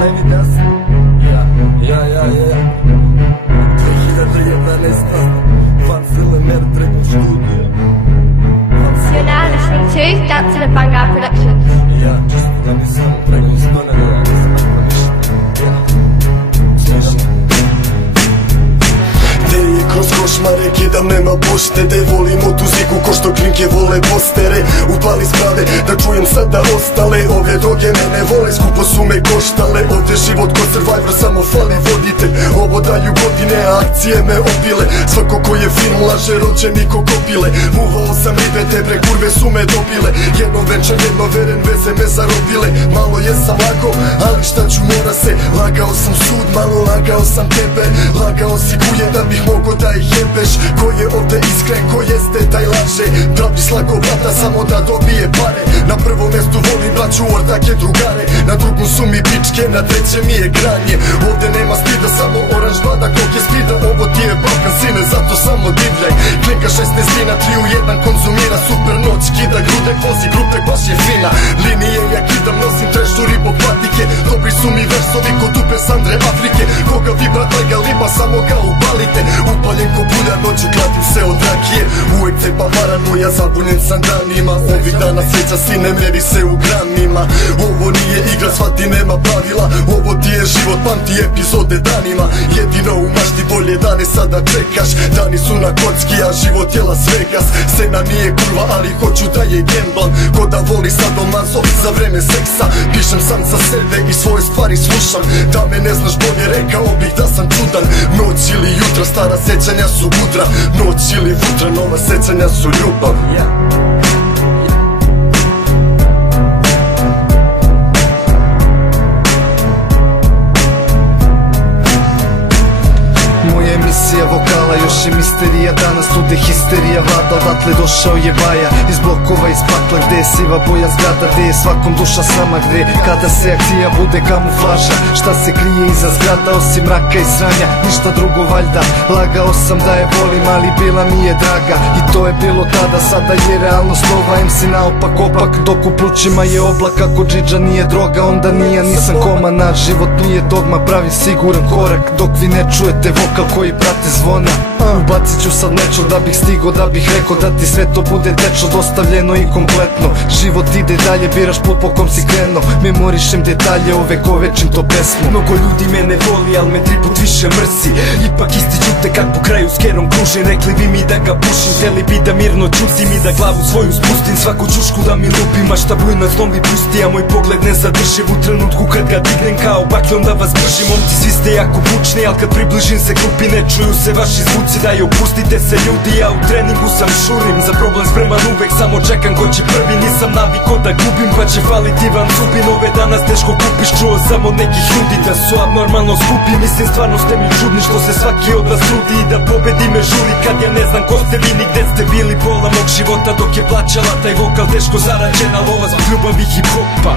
levi desni. Ja 2011 Vanzilla Mertrego Studio. You're now listening to Dancing at Banga Productions. Ja, čisto da nisam pregao s mene, da ja nisam rekao ništa. Ja, slišam. Gde je kroz košmare, kidam nema poštede. Volim od muziku ko što klinke vole postere. Upali sprave da čujem sada ostale. Ove droge mene vole, skupo su me koštale. Ovdje život ko Survivor, samo fali voditelj. Ovo daju godine, a akcije me obile. Svako ko je film laže, rođe niko kopile. Muvao sam ribe, te bre kurve su me dobile. Jedno venčan, jedno veren, veze me zarobile. Malo jesam lago, ali šta ću, mora se. Lagao sam sud, malo lagao sam tebe. Lagao si kuje da bih mogo da ih jebeš. Ko je ovde iskren, ko jeste taj laže. Da bi slago brata samo da dobije pare. Na prvom mjestu volim braću, ortake, drugare. Na drugom su mi pičke, na trećem mi je granje. Ovde nema stida, samo oranž vlada kog je spida. Ovo ti je Balkan sine, zato samo divljaj. Klinka 16 vina, 3 u 1 konzumira. Super noć, kida grude, vozi grupe, baš je fina. Linije ja kidam, nosim trešu ribog patike. Dobri su mi versovi kod dupe Sandre Afrike. Koga vi brat lega liba, samo ga upalite. Upaljen ko bulja, noću kladim se od rakije. Uvek cepa paranoja, zabunjen sam danima. Ovih dana sreća sine meri se u gramima. Ovo nije igra, shvati nema pravila. Ovo ti je život, pamti epizode danima. Jedino u mašti bolje dane sada čekaš. Dani su na kocki, a život je Las Vegas. Scena nije kurva, ali hoću da je gamblam. Ko da voli sadomazo za vreme seksa. Pišem sam za sebe i svoje stvari slušam. Da me ne znaš bolje, rekao bih da sam čudan. Noć ili jutra, stara sećanja su mudra. Noć ili jutra, nova sećanja su ljubav. Moja emisija vokala još je misterija. Danas tude histerija vlada, odatle došao je Baja. Iz blokova, iz pakla gde je siva boja zgrada. Gde je svakom duša sama, gde kada se akcija bude kamuflaža. Šta se krije iza zgrada osim mraka i sranja, ništa drugo valjda. Lagao sam da je volim, ali bila mi je draga. I to je bilo tada, sada je realnost nova. MC naopak opak, dok u plućima je oblak. Ako džidža nije droga, onda nije, nisam koma. Naš život nije dogma, pravi siguran korak. Dok vi ne čujete vokal koji prate zvona. Ubacit ću sad nečo da bih stigo, da bih rekao da ti sve to bude tečno, dostavljeno i kompletno. Život ide dalje, biraš put po kom si krenuo. Memorišem detalje, uvek ovečim to pesmu. Mnogo ljudi mene voli, al me 3 put više mrsi. Ipak isti ćute kad po kraju s kerom kružim. Rekli vi mi da ga pušim, htjeli bi da mirno čutim i da glavu svoju spustim. Svaku čušku da mi lupim, a šta buj na znovi pusti. A moj pogled ne zadrživ u trenutku kad ga dignem kao bakljon da vas bržim. Momci svi ste jako bučni, al kad približim se grupi ne čuju se vaši zvuci. Daj opustite se ljudi, ja u treningu sam šurim. Za problem spreman uvek, samo čekam ko će prvi. Nisam naviko da gubim, pa će faliti van zubin. Ove danas teško kupiš, čuo sam od nekih ljudi da su abnormalno skupi. Mislim stvarno ste mi čudni što se svaki od vas trudi i da pobedi me žuri. Kad ja ne znam ko ste vi ni gde ste bili. Pola mog života dok je plaćala taj vokal, teško zarađena lova zbog ljubavi hip-hopa.